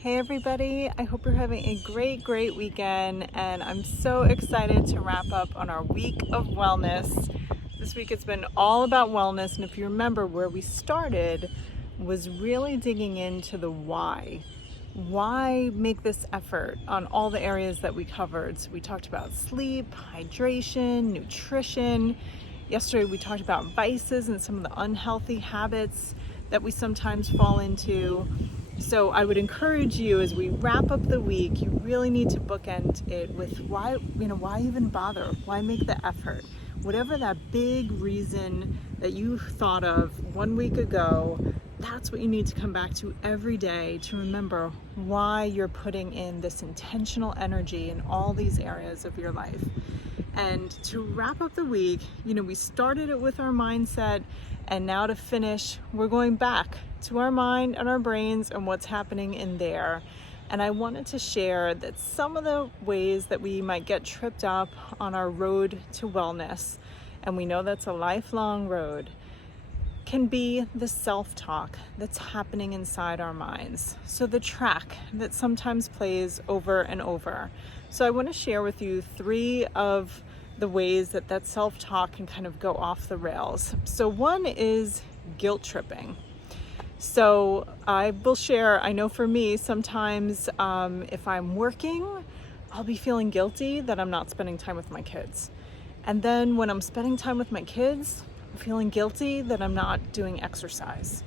Hey everybody, I hope you're having a great weekend, and I'm so excited to wrap up on our week of wellness. This week it's been all about wellness, and if you remember where we started was really digging into the why. Why make this effort on all the areas that we covered? So we talked about sleep, hydration, nutrition. Yesterday we talked about vices and some of the unhealthy habits that we sometimes fall into. So I would encourage you, as we wrap up the week, you really need to bookend it with why even bother? Why make the effort? Whatever that big reason that you thought of 1 week ago, that's what you need to come back to every day to remember why you're putting in this intentional energy in all these areas of your life. And to wrap up the week, we started it with our mindset, and now to finish, we're going back to our mind and our brains and what's happening in there. And I wanted to share that some of the ways that we might get tripped up on our road to wellness, and we know that's a lifelong road, can be the self-talk that's happening inside our minds. So the track that sometimes plays over and over. So I want to share with you 3 of the ways that self-talk can kind of go off the rails. So one is guilt tripping. So I will share, I know for me, sometimes if I'm working, I'll be feeling guilty that I'm not spending time with my kids. And then when I'm spending time with my kids, I'm feeling guilty that I'm not doing exercise.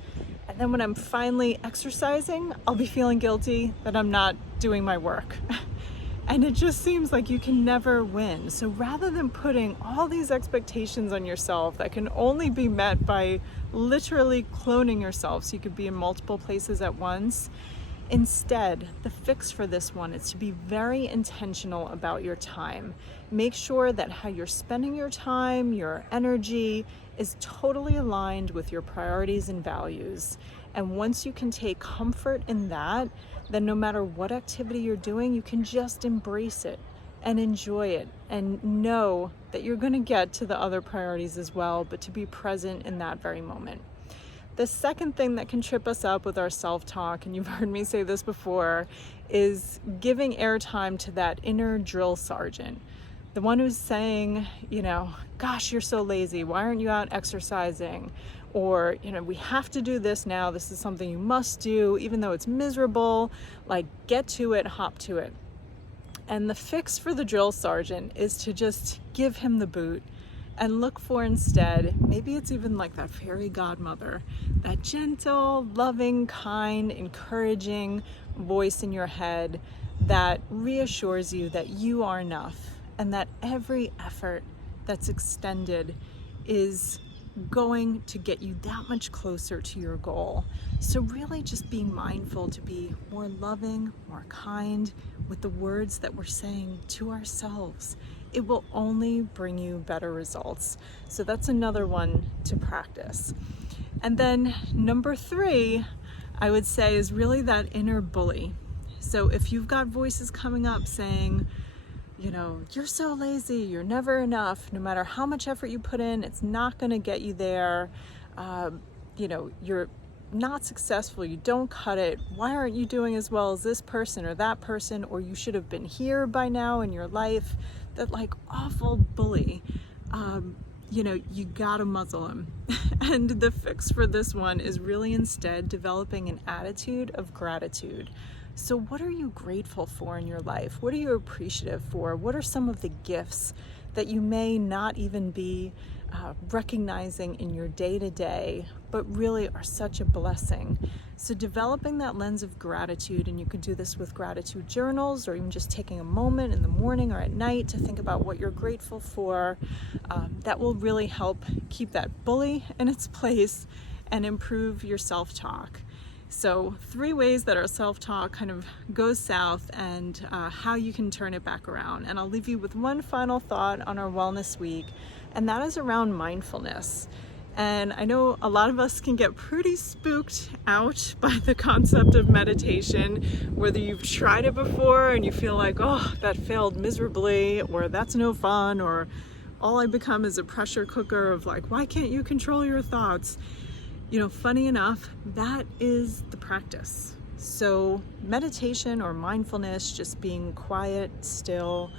And then when I'm finally exercising, I'll be feeling guilty that I'm not doing my work. And it just seems like you can never win. So rather than putting all these expectations on yourself that can only be met by literally cloning yourself so you could be in multiple places at once, instead, the fix for this one is to be very intentional about your time. Make sure that how you're spending your time, your energy, is totally aligned with your priorities and values. And once you can take comfort in that, then no matter what activity you're doing, you can just embrace it and enjoy it and know that you're going to get to the other priorities as well, but to be present in that very moment. The second thing that can trip us up with our self-talk, and you've heard me say this before, is giving airtime to that inner drill sergeant. The one who's saying, gosh, you're so lazy. Why aren't you out exercising? Or, we have to do this now. This is something you must do, even though it's miserable. Like, get to it, hop to it. And the fix for the drill sergeant is to just give him the boot and look for instead, maybe it's even like that fairy godmother, that gentle, loving, kind, encouraging voice in your head that reassures you that you are enough and that every effort that's extended is going to get you that much closer to your goal. So really just being mindful to be more loving, more kind with the words that we're saying to ourselves. It will only bring you better results. So that's another one to practice. And then number 3, I would say, is really that inner bully. So if you've got voices coming up saying, you're so lazy, you're never enough, no matter how much effort you put in, it's not going to get you there. You're not successful, you don't cut it. Why aren't you doing as well as this person or that person? Or you should have been here by now in your life. That awful bully. You gotta muzzle him. And the fix for this one is really instead developing an attitude of gratitude. So what are you grateful for in your life? What are you appreciative for? What are some of the gifts that you may not even be recognizing in your day-to-day, but really are such a blessing? So developing that lens of gratitude, and you could do this with gratitude journals, or even just taking a moment in the morning or at night to think about what you're grateful for, that will really help keep that bully in its place and improve your self-talk. So 3 ways that our self-talk kind of goes south, and how you can turn it back around. And I'll leave you with one final thought on our wellness week, and that is around mindfulness. And I know a lot of us can get pretty spooked out by the concept of meditation, whether you've tried it before and you feel like, oh, that failed miserably, or that's no fun, or all I become is a pressure cooker of why can't you control your thoughts? Funny enough, that is the practice. So meditation or mindfulness, just being quiet, still,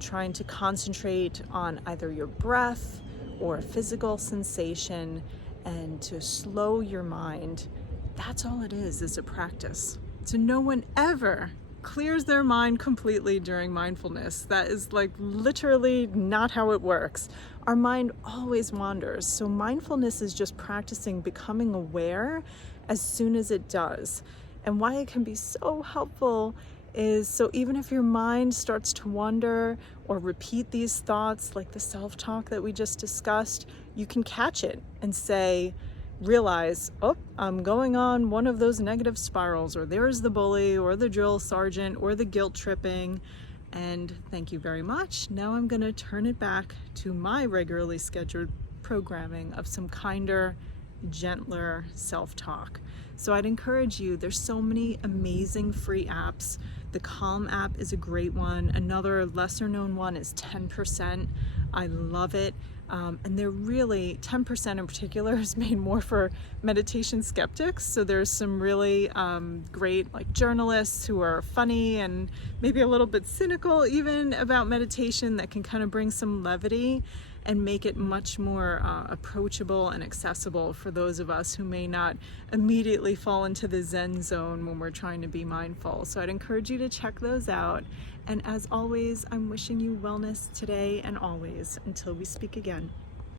trying to concentrate on either your breath or a physical sensation and to slow your mind, that's all it is a practice. So no one ever clears their mind completely during mindfulness. That is like literally not how it works. Our mind always wanders. So mindfulness is just practicing becoming aware as soon as it does. And why it can be so helpful is so even if your mind starts to wander or repeat these thoughts like the self-talk that we just discussed, you can catch it and realize, oh, I'm going on one of those negative spirals, or there's the bully or the drill sergeant or the guilt tripping, and thank you very much. Now I'm going to turn it back to my regularly scheduled programming of some kinder, gentler self-talk. So I'd encourage you, there's so many amazing free apps. The Calm app is a great one. Another lesser known one is 10%. I love it. And they're really, 10% in particular is made more for meditation skeptics. So there's some really great like journalists who are funny and maybe a little bit cynical even about meditation that can kind of bring some levity and make it much more approachable and accessible for those of us who may not immediately fall into the Zen zone when we're trying to be mindful. So I'd encourage you to check those out. And as always, I'm wishing you wellness today and always until we speak again.